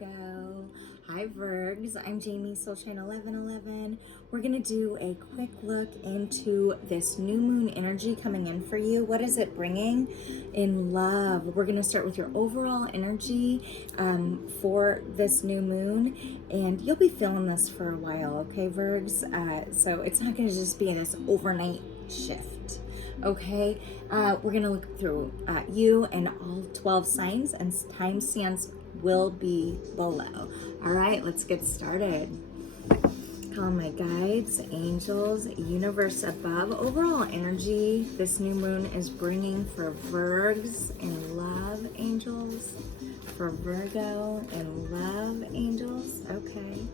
Virgo. Hi Virgs, I'm Jamie, Soulshine 1111. We're going to do a quick look into this new moon energy coming in for you. What is it bringing in love? We're going to start with your overall energy for this new moon, and you'll be feeling this for a while, okay Virgs? So it's not going to just be this overnight shift. Okay, we're going to look through you and all 12 signs, and timestamps will be below. All right, let's get started. Call my guides, angels, universe above. Overall energy this new moon is bringing for Virgs in love, angels. For Virgo in love, angels. Okay.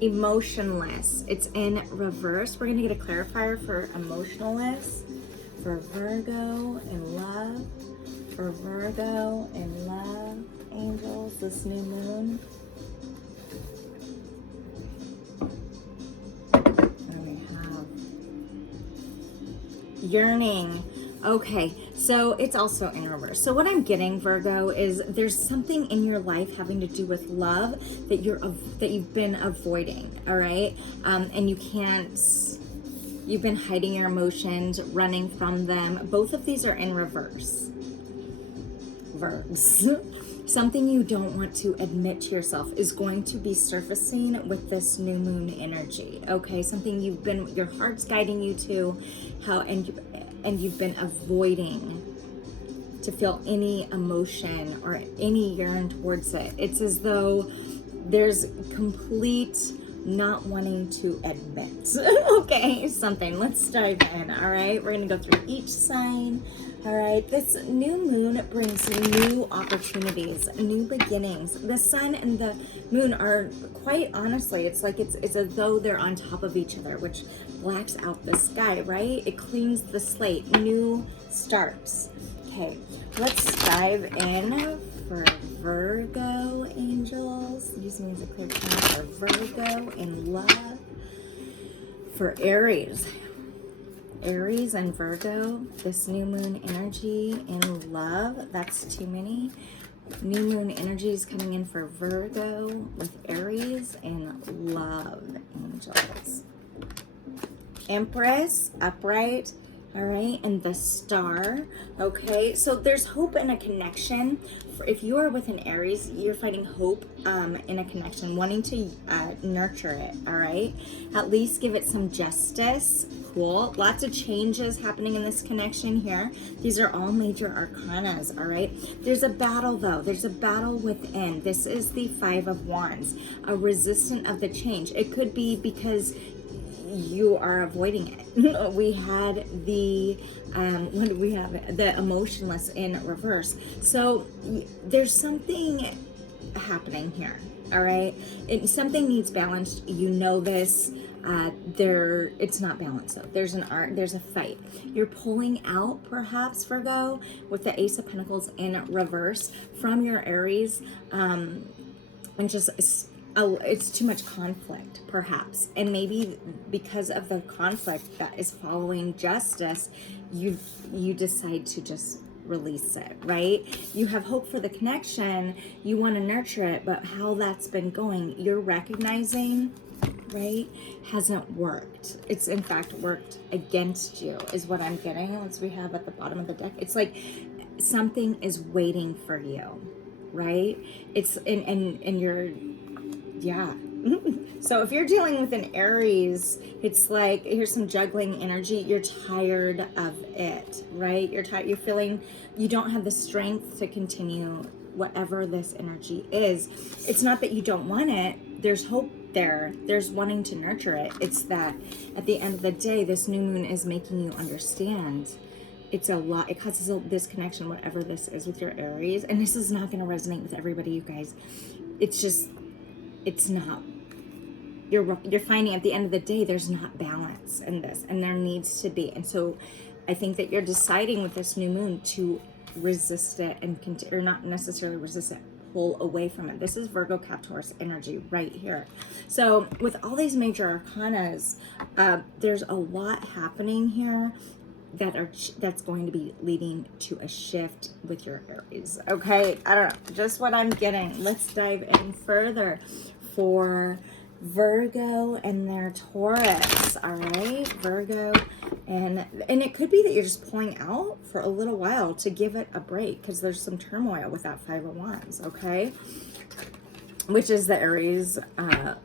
Emotionless. It's in reverse. We're going to get a clarifier for emotionless. For Virgo in love. For Virgo in love, angels, this new moon. What do we have? Yearning. Okay, so it's also in reverse. So what I'm getting, Virgo, is there's something in your life having to do with love that you've been avoiding, all right? And you've been hiding your emotions, running from them. Both of these are in reverse. Virgs. Something you don't want to admit to yourself is going to be surfacing with this new moon energy. Okay, something your heart's guiding you to, and you've been avoiding to feel any emotion or any yearn towards it. It's as though there's complete not wanting to admit. Okay, something. Let's dive in. All right, we're gonna go through each sign. All right, this new moon brings new opportunities, new beginnings. The sun and the moon are, quite honestly, it's as though they're on top of each other, which blacks out the sky, right? It cleans the slate, new starts. Okay, let's dive in for Virgo, angels. Use me as a clear channel for Virgo in love. For Aries. Aries and Virgo, this new moon energy in love. That's too many. New moon energy is coming in for Virgo with Aries in love, angels. Empress, upright, all right, and the star. Okay, so there's hope and a connection. If you are with an Aries, you're finding hope in a connection, wanting to nurture it, all right? At least give it some justice. Cool. Lots of changes happening in this connection here. These are all major arcanas, all right? There's a battle, though. There's a battle within. This is the Five of Wands, a resistant of the change. It could be because you are avoiding it. We had the what do we have? The emotionless in reverse. So there's something happening here. All right, something needs balance. You know this. It's not balanced though. There's a fight. You're pulling out, perhaps, Virgo, with the Ace of Pentacles in reverse from your Aries, and just it's too much conflict, perhaps, and maybe because of the conflict that is following justice, you decide to just release it, right? You have hope for the connection, you want to nurture it, but how that's been going, you're recognizing, right, hasn't worked. It's in fact worked against you, is what I'm getting. As we have at the bottom of the deck, it's like something is waiting for you, right? It's and you're, yeah. So if you're dealing with an Aries, it's like, here's some juggling energy. You're tired of it, right? You're tired. You're feeling you don't have the strength to continue whatever this energy is. It's not that you don't want it. There's hope there. There's wanting to nurture it. It's that at the end of the day, this new moon is making you understand. It's a lot. It causes this connection, whatever this is with your Aries. And this is not going to resonate with everybody, you guys. It's just, it's not. You're finding at the end of the day, there's not balance in this, and there needs to be. And so I think that you're deciding with this new moon to resist it or not necessarily resist it, pull away from it. This is Virgo Cap Taurus energy right here. So with all these major arcanas, there's a lot happening here. that's going to be leading to a shift with your Aries. Okay, I don't know, just what I'm getting. Let's dive in further for Virgo and their Taurus. All right, Virgo, and it could be that you're just pulling out for a little while to give it a break, because there's some turmoil with that Five of Wands. Okay, which is the Aries,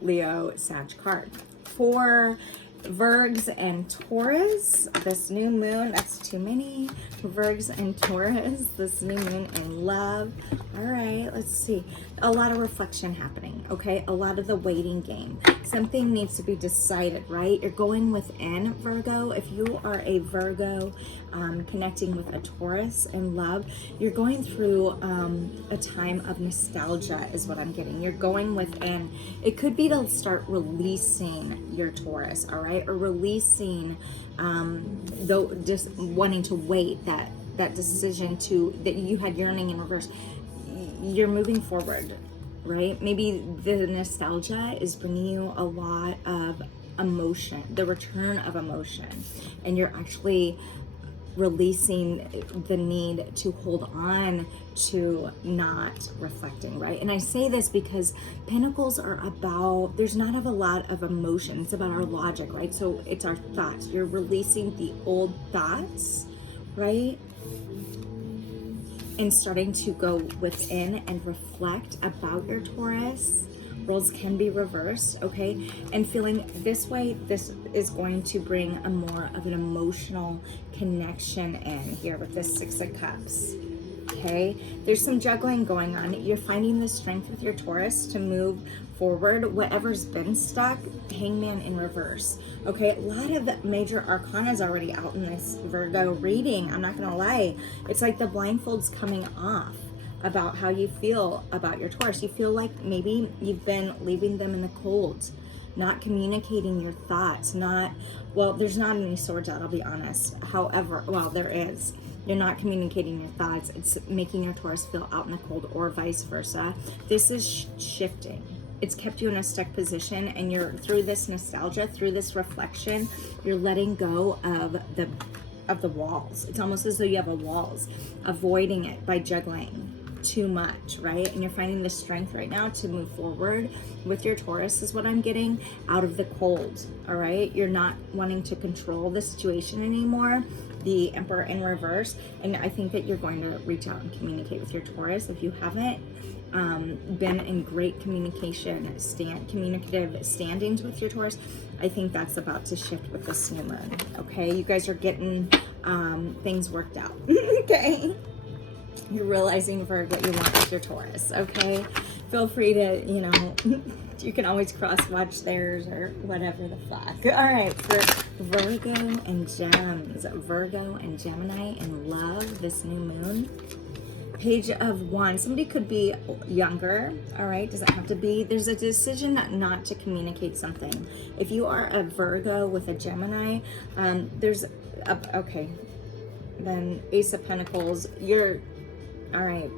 Leo, Sag card. For Virgs and Taurus, this new moon, that's too many. Virgs and Taurus, this new moon in love. All right, let's see. A lot of reflection happening, okay? A lot of the waiting game. Something needs to be decided, right? You're going within, Virgo. If you are a Virgo connecting with a Taurus in love, you're going through a time of nostalgia is what I'm getting. You're going within. It could be to start releasing your Taurus, all right? Or releasing, though, just wanting to wait, that decision that you had yearning in reverse. You're moving forward, right? Maybe the nostalgia is bringing you a lot of emotion, the return of emotion, and you're actually releasing the need to hold on to not reflecting, right? And I say this because Pentacles are about, there's not a lot of emotion. It's about our logic, right? So it's our thoughts. You're releasing the old thoughts, right? And starting to go within and reflect about your Taurus. Roles can be reversed, okay? And feeling this way, this is going to bring a more of an emotional connection in here with this Six of Cups, okay? There's some juggling going on. You're finding the strength with your Taurus to move forward. Whatever's been stuck, Hangman in reverse, okay? A lot of major arcana is already out in this Virgo reading. I'm not gonna lie. It's like the blindfold's coming off about how you feel about your Taurus. You feel like maybe you've been leaving them in the cold, not communicating your thoughts, well, there's not any swords out, I'll be honest. However, well, there is. You're not communicating your thoughts. It's making your Taurus feel out in the cold, or vice versa. This is shifting. It's kept you in a stuck position, and you're, through this nostalgia, through this reflection, you're letting go of the walls. It's almost as though you have a walls, avoiding it by juggling too much, right? And you're finding the strength right now to move forward with your Taurus is what I'm getting, out of the cold, all right? You're not wanting to control the situation anymore, the Emperor in reverse, and I think that you're going to reach out and communicate with your Taurus. If you haven't been in great communicative standings with your Taurus, I think that's about to shift with this new moon, okay? You guys are getting things worked out, okay? You're realizing, Virgo, what you want with your Taurus, okay? Feel free to, you can always cross-watch theirs or whatever the fuck. All right, for Virgo and Gems, Virgo and Gemini in love, this new moon. Page of Wands. Somebody could be younger, all right? Doesn't have to be. There's a decision not to communicate something. If you are a Virgo with a Gemini, okay, then Ace of Pentacles, all right.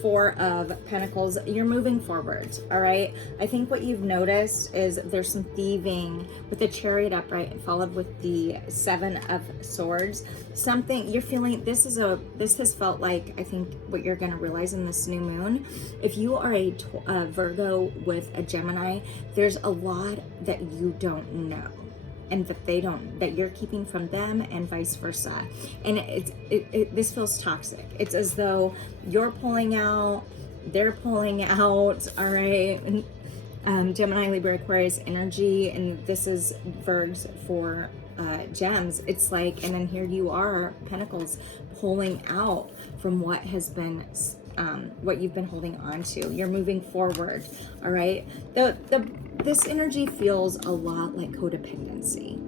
Four of Pentacles, you're moving forward, all right? I think what you've noticed is there's some thieving with the Chariot upright followed with the Seven of Swords. Something you're feeling, this has felt like, I think what you're gonna realize in this new moon, if you are a Virgo with a Gemini, there's a lot that you don't know, and that you're keeping from them, and vice versa. And this feels toxic. It's as though you're pulling out, they're pulling out, all right? Gemini, Libra, Aquarius energy, and this is Virgs for Gems. It's like, and then here you are, Pentacles, pulling out from what has been what you've been holding on to. You're moving forward, all right? This energy feels a lot like codependency,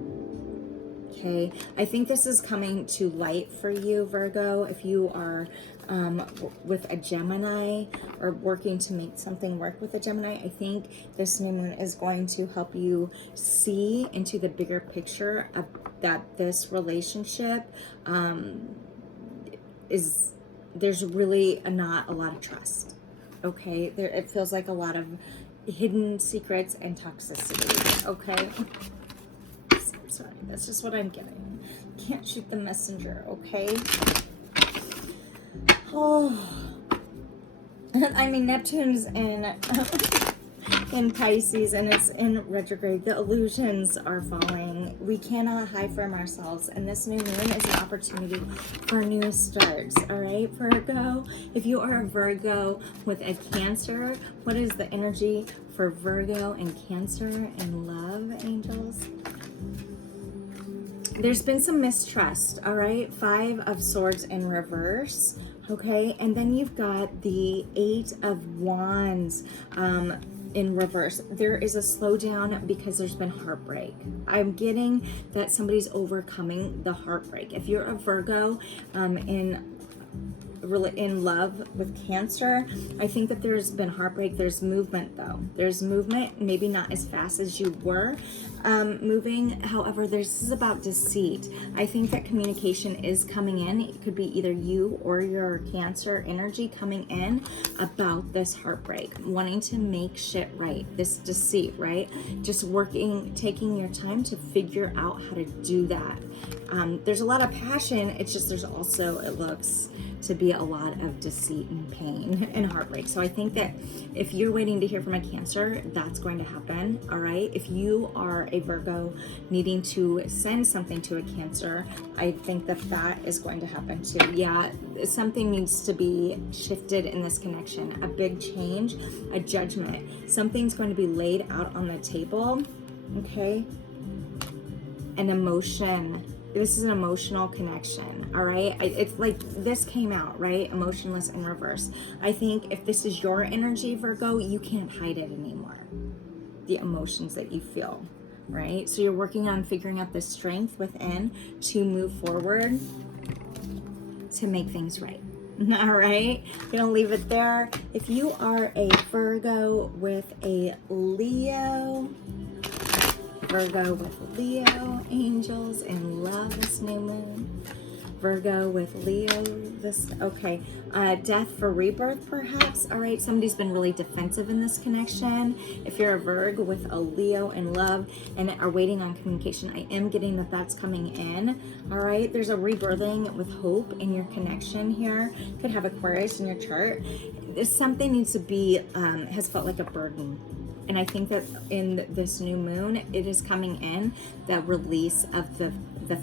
okay? I think this is coming to light for you, Virgo. If you are with a Gemini or working to make something work with a Gemini, I think this new moon is going to help you see into the bigger picture of that this relationship there's really not a lot of trust, okay? It feels like a lot of hidden secrets and toxicity, okay? Sorry, that's just what I'm getting. can't shoot the messenger, okay? Oh, I mean, Neptune's in Pisces, and it's in retrograde. The illusions are falling. We cannot hide from ourselves, and this new moon is an opportunity for new starts. All right, Virgo, if you are a Virgo with a Cancer, what is the energy for Virgo and Cancer and love, angels? There's been some mistrust. All right, 5 of Swords in reverse. Okay, and then you've got the 8 of Wands in reverse. There is a slowdown because there's been heartbreak. I'm getting that somebody's overcoming the heartbreak. If you're a Virgo in love with Cancer, I think that there's been heartbreak. There's movement, though. There's movement, maybe not as fast as you were moving. However, this is about deceit. I think that communication is coming in. It could be either you or your Cancer energy coming in about this heartbreak, wanting to make shit right, this deceit, right? Just working, taking your time to figure out how to do that. There's a lot of passion. It's just there's also, it looks to be a lot of deceit and pain and heartbreak. So I think that if you're waiting to hear from a Cancer, that's going to happen. All right. If you are a Virgo needing to send something to a Cancer, I think that that is going to happen too. Yeah, something needs to be shifted in this connection. A big change, a judgment. Something's going to be laid out on the table. Okay. An emotion. This is an emotional connection, all right? It's like this came out, right? Emotionless in reverse. I think if this is your energy, Virgo, you can't hide it anymore. The emotions that you feel, right? So you're working on figuring out the strength within to move forward, to make things right. All right, gonna leave it there. If you are a Virgo with a Leo, Virgo with Leo, angels in love this new moon. Virgo with Leo, this, okay. Death for rebirth, perhaps. All right, somebody's been really defensive in this connection. If you're a Virgo with a Leo in love and are waiting on communication, I am getting that that's coming in. All right, there's a rebirthing with hope in your connection here. Could have Aquarius in your chart. Something needs to be, has felt like a burden. And I think that in this new moon, it is coming in, that release of the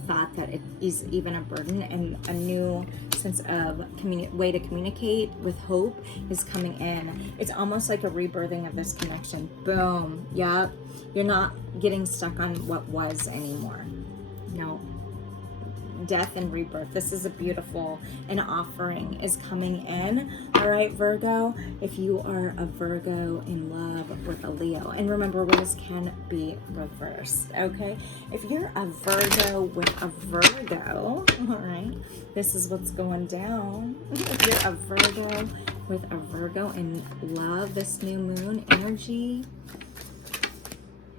thought that it is even a burden, and a new sense of way to communicate with hope is coming in. It's almost like a rebirthing of this connection. Boom. Yep. You're not getting stuck on what was anymore. No. Death and rebirth. This is a beautiful, an offering is coming in. All right, Virgo, if you are a Virgo in love with a Leo, and remember, roles can be reversed. Okay, if you're a Virgo with a Virgo, all right, this is what's going down. If you're a Virgo with a Virgo in love, this new moon energy.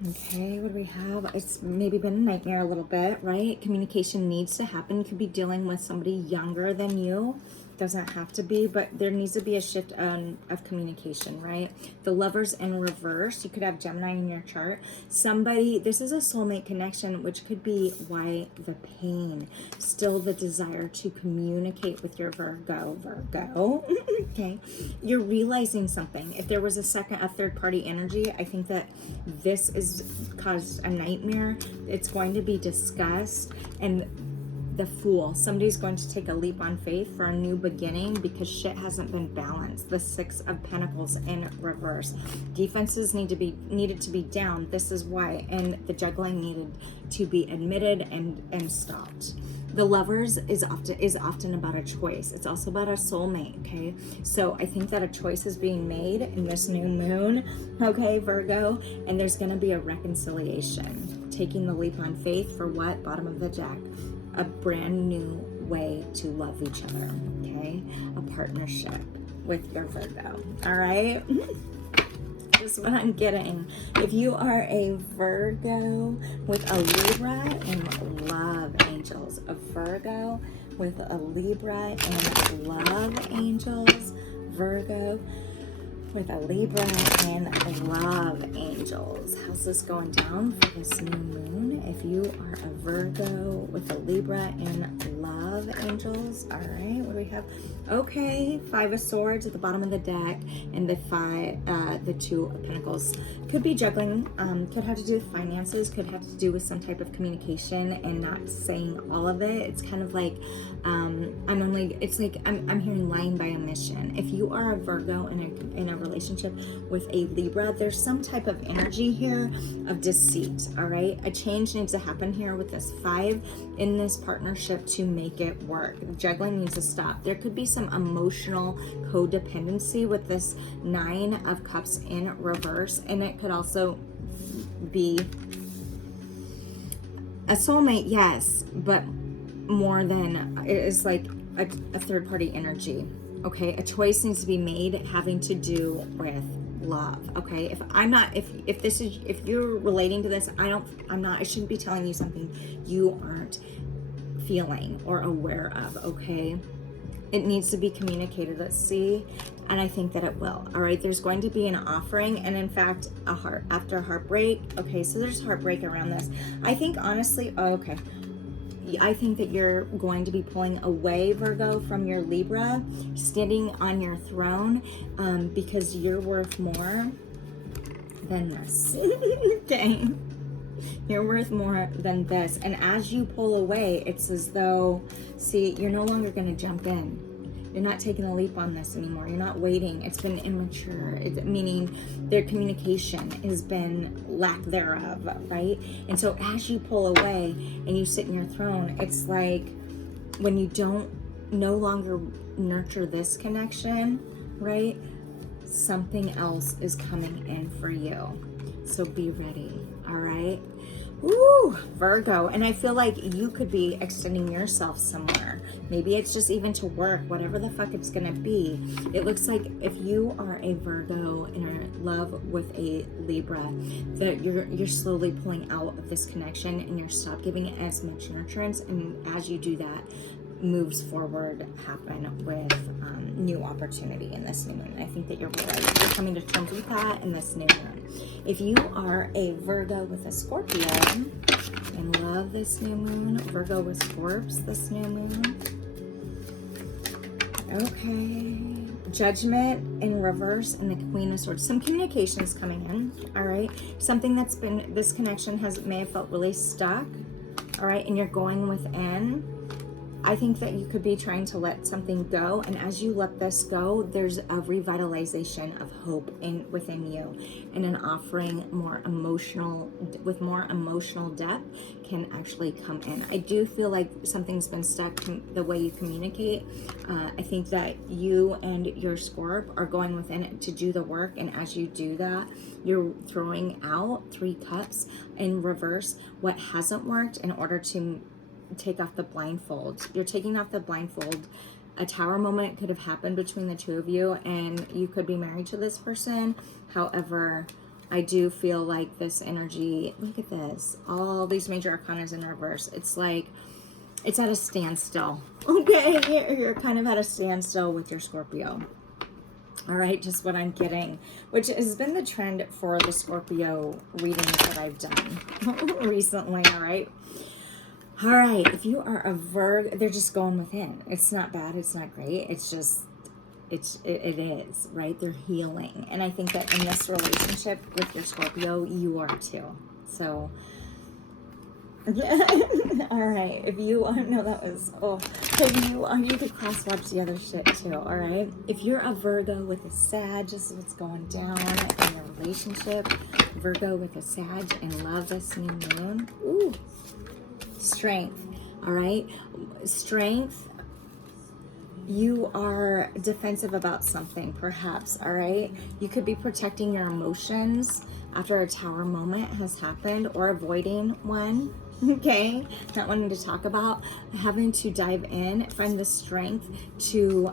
Okay, what do we have? It's maybe been a nightmare a little bit, right? Communication needs to happen. You could be dealing with somebody younger than you. Doesn't have to be, but there needs to be a shift of communication, right? The Lovers in reverse. You could have Gemini in your chart. Somebody, this is a soulmate connection, which could be why the pain. Still the desire to communicate with your Virgo. Okay, you're realizing something. If there was a third party energy, I think that this is caused a nightmare. It's going to be discussed, and the Fool, somebody's going to take a leap on faith for a new beginning because shit hasn't been balanced. The 6 of Pentacles in reverse. Defenses needed to be down. This is why, and the juggling needed to be admitted and stopped. The Lovers is often about a choice. It's also about a soulmate, okay? So I think that a choice is being made in this new moon, okay, Virgo, and there's gonna be a reconciliation. Taking the leap on faith for what? Bottom of the Jack. A brand new way to love each other, okay? A partnership with your Virgo, all right? This is what I'm getting. If you are a Virgo with a Libra in love, angels. A Virgo with a Libra in love, angels. Virgo with a Libra and love angels. How's this going down for this new moon? If you are a Virgo with a Libra and love angels, all right, what do we have? Okay, 5 of Swords at the bottom of the deck, and the 2 of Pentacles. Could be juggling, could have to do with finances, could have to do with some type of communication and not saying all of it. It's kind of like, I'm hearing lying by omission. If you are a Virgo in a relationship with a Libra, there's some type of energy here of deceit, all right? A change needs to happen here with this 5 in this partnership to make it work. Juggling needs to stop. There could be some emotional codependency with this 9 of Cups in reverse, and it could also be a soulmate, yes, but more than, it is like a third party energy. Okay, a choice needs to be made having to do with love. Okay, if you're relating to this, I shouldn't be telling you something you aren't feeling or aware of. Okay, it needs to be communicated. Let's see, and I think that it will. All right, there's going to be an offering, and in fact, after a heartbreak. Okay, so there's heartbreak around this. I think honestly, I think that you're going to be pulling away, Virgo, from your Libra, standing on your throne, because you're worth more than this. Okay, you're worth more than this. And as you pull away, it's as though, see, you're no longer going to jump in. You're not taking a leap on this anymore. You're not waiting. It's been immature, meaning their communication has been lack thereof, right? And so as you pull away and you sit in your throne, it's like when you don't no longer nurture this connection, right? Something else is coming in for you. So be ready, all right? Ooh, Virgo. And I feel like you could be extending yourself somewhere. Maybe it's just even to work, whatever the fuck it's gonna be. It looks like if you are a Virgo in love with a Libra, that you're slowly pulling out of this connection and you're stop giving it as much nurturance. And as you do that, moves forward happen with new opportunity in this new moon. I think that you're coming to terms with that in this new moon. If you are a Virgo with a Scorpio and love this new moon, Virgo with Scorps this new moon. Okay, Judgment in reverse and the Queen of Swords. Some communications coming in, all right? Something that's been, this connection may have felt really stuck, all right? And you're going within. I think that you could be trying to let something go, and as you let this go, there's a revitalization of hope within you, and an offering with more emotional depth can actually come in. I do feel like something's been stuck the way you communicate. I think that you and your Scorp are going within it to do the work, and as you do that, you're throwing out 3 cups in reverse, what hasn't worked, in order to take off the blindfold. You're taking off the blindfold. A tower moment could have happened between the 2 of you, and you could be married to this person. However, I do feel like this energy, look at this, all these major arcanas in reverse. It's like it's at a standstill. Okay, you're kind of at a standstill with your Scorpio. All right, just what I'm getting, which has been the trend for the Scorpio readings that I've done recently. All right. All right, if you are a Virgo, they're just going within. It's not bad, it's not great. It's just, it is, right? They're healing. And I think that in this relationship with your Scorpio, you are too. So, all right, if you no, that was, if you could cross watch the other shit too, all right? If you're a Virgo with a Sag, this is what's going down in your relationship. Virgo with a Sag and love this new moon. Ooh. Strength, all right? Strength, you are defensive about something, perhaps, all right? You could be protecting your emotions after a tower moment has happened, or avoiding one, okay? Not wanting to talk about, having to dive in, find the strength to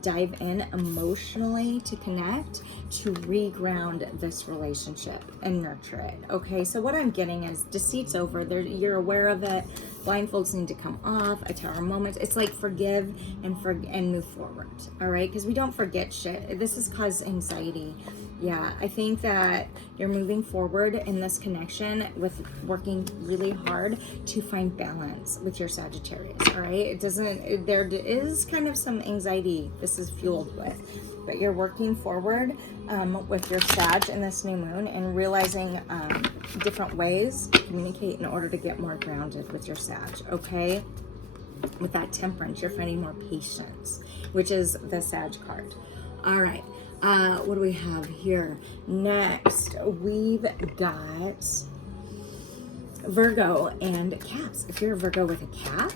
dive in emotionally, to connect, to reground this relationship and nurture it. Okay, so what I'm getting is deceit's over. You're aware of it. Blindfolds need to come off. A Tower of Moments. It's like forgive and move forward. All right, because we don't forget shit. This has caused anxiety. Yeah, I think that you're moving forward in this connection with working really hard to find balance with your Sagittarius, all right? There is kind of some anxiety this is fueled with, but you're working forward with your Sag in this new moon and realizing different ways to communicate in order to get more grounded with your Sag, okay? With that Temperance, you're finding more patience, which is the Sag card. All right. What do we have here? Next, we've got Virgo and caps. If you're a Virgo with a cap,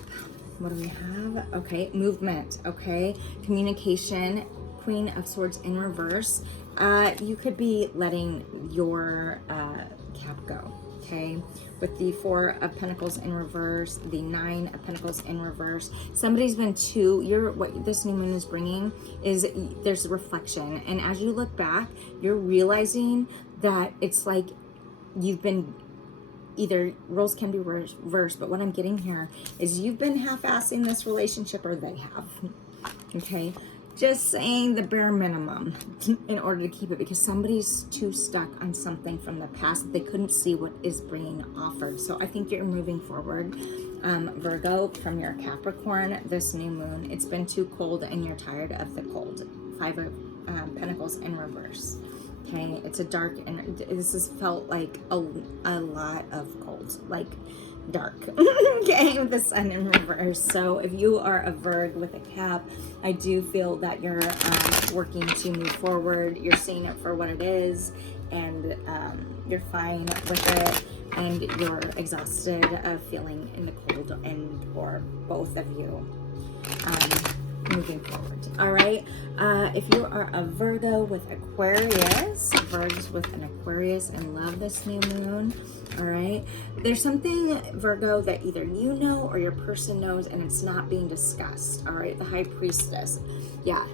what do we have? Okay, movement, okay? Communication, Queen of Swords in reverse. You could be letting your cap go, okay? With the Four of Pentacles in reverse, the Nine of Pentacles in reverse. Somebody's been what this new moon is bringing is there's reflection. And as you look back, you're realizing that it's like you've been, either roles can be reversed, but what I'm getting here is you've been half-assing this relationship, or they have, okay? Just saying the bare minimum in order to keep it, because somebody's too stuck on something from the past that they couldn't see what is being offered. So I think you're moving forward, Virgo, from your Capricorn, this new moon. It's been too cold and you're tired of the cold. Five of Pentacles in reverse. Okay, it's a dark, and this has felt like a lot of cold, like dark. Okay, with the Sun in reverse. So if you are a Virgo with a cap, I do feel that you're working to move forward. You're seeing it for what it is, and you're fine with it, and you're exhausted of feeling in the cold, and or both of you moving forward. All right, if you are a Virgo with Aquarius, Virgos with an Aquarius and love this new moon, all right, there's something, Virgo, that either you know or your person knows, and it's not being discussed. All right, the High Priestess. Yeah,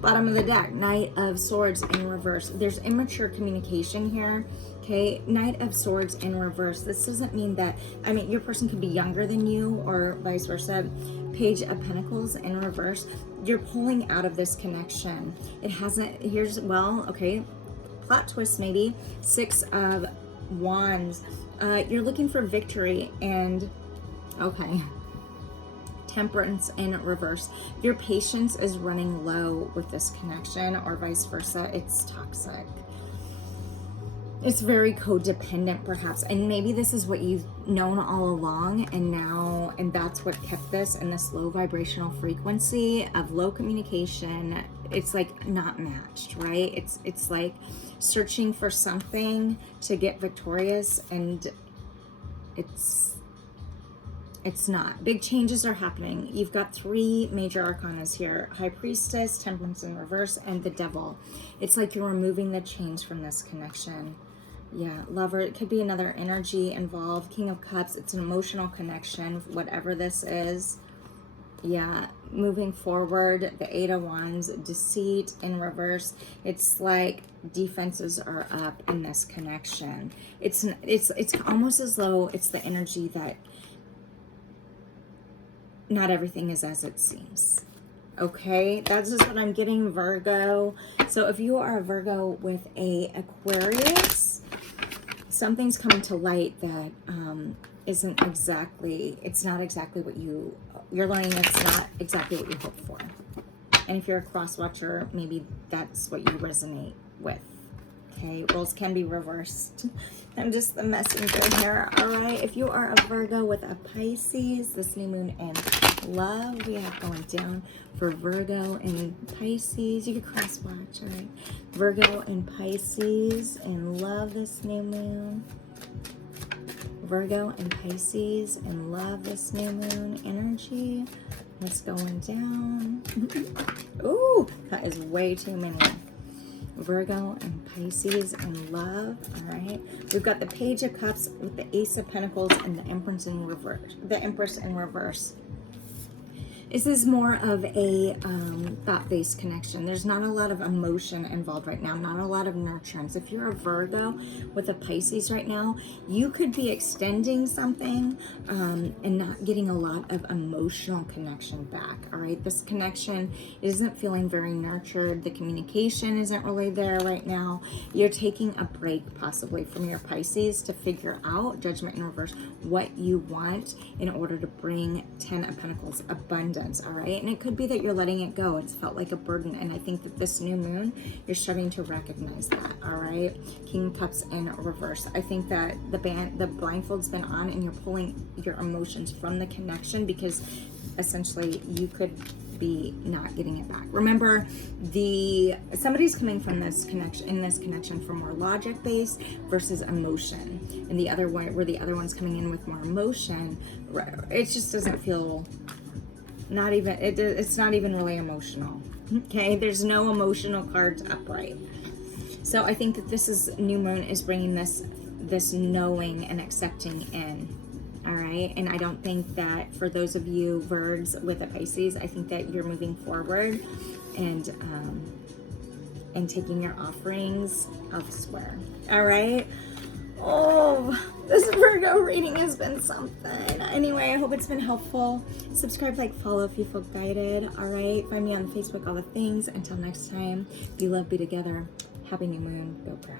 bottom of the deck, Knight of Swords in reverse. There's immature communication here. Okay, Knight of Swords in reverse. This doesn't mean that, I mean, your person could be younger than you or vice versa. Page of Pentacles in reverse. You're pulling out of this connection. It hasn't, okay, plot twist maybe. Six of Wands. You're looking for victory, and okay, Temperance in reverse. Your patience is running low with this connection, or vice versa. It's toxic. It's very codependent, perhaps, and maybe this is what you've known all along, and that's what kept this in this low vibrational frequency of low communication. It's like not matched, right? It's like searching for something to get victorious, and it's not. Big changes are happening. You've got three major arcanas here: High Priestess, Temperance in reverse, and the Devil. It's like you're removing the chains from this connection. Yeah, Lover, it could be another energy involved. King of Cups, it's an emotional connection, whatever this is. Yeah, moving forward, the Eight of Wands, Deceit in reverse. It's like defenses are up in this connection. It's almost as though it's the energy that not everything is as it seems. Okay, that's just what I'm getting, Virgo. So if you are a Virgo with a Aquarius, something's coming to light that it's not exactly what you're learning. It's not exactly what you hoped for. And if you're a cross watcher, maybe that's what you resonate with. Okay, roles can be reversed. I'm just the messenger here. All right, if you are a Virgo with a Pisces, this new moon and love we have going down for Virgo and Pisces. You could cross watch. All right, Virgo and Pisces and love this new moon. Virgo and Pisces and love this new moon energy. What's going down? Ooh, that is way too many. Virgo and Pisces and love. All right, we've got the Page of Cups with the Ace of Pentacles and the Empress in reverse. This is more of a thought-based connection. There's not a lot of emotion involved right now, not a lot of nurturance. If you're a Virgo with a Pisces right now, you could be extending something and not getting a lot of emotional connection back, all right? This connection isn't feeling very nurtured. The communication isn't really there right now. You're taking a break possibly from your Pisces to figure out, Judgment in reverse, what you want in order to bring 10 of Pentacles abundance. All right, and it could be that you're letting it go. It's felt like a burden, and I think that this new moon, you're starting to recognize that. All right, King of Cups in reverse. I think that the blindfold's been on, and you're pulling your emotions from the connection because essentially you could be not getting it back. Remember, somebody's coming from this connection for more logic based versus emotion, and the other one, where the other one's coming in with more emotion, it just doesn't feel. It's not even really emotional. Okay, there's no emotional cards upright. So I think that this new moon is bringing this knowing and accepting in. All right, and I don't think that for those of you Virgs with a Pisces, I think that you're moving forward and taking your offerings elsewhere. All right. Oh, this Virgo reading has been something. Anyway, I hope it's been helpful. Subscribe, like, follow if you feel guided. All right, find me on Facebook, all the things. Until next time, be love, be together. Happy new moon. Go Girl.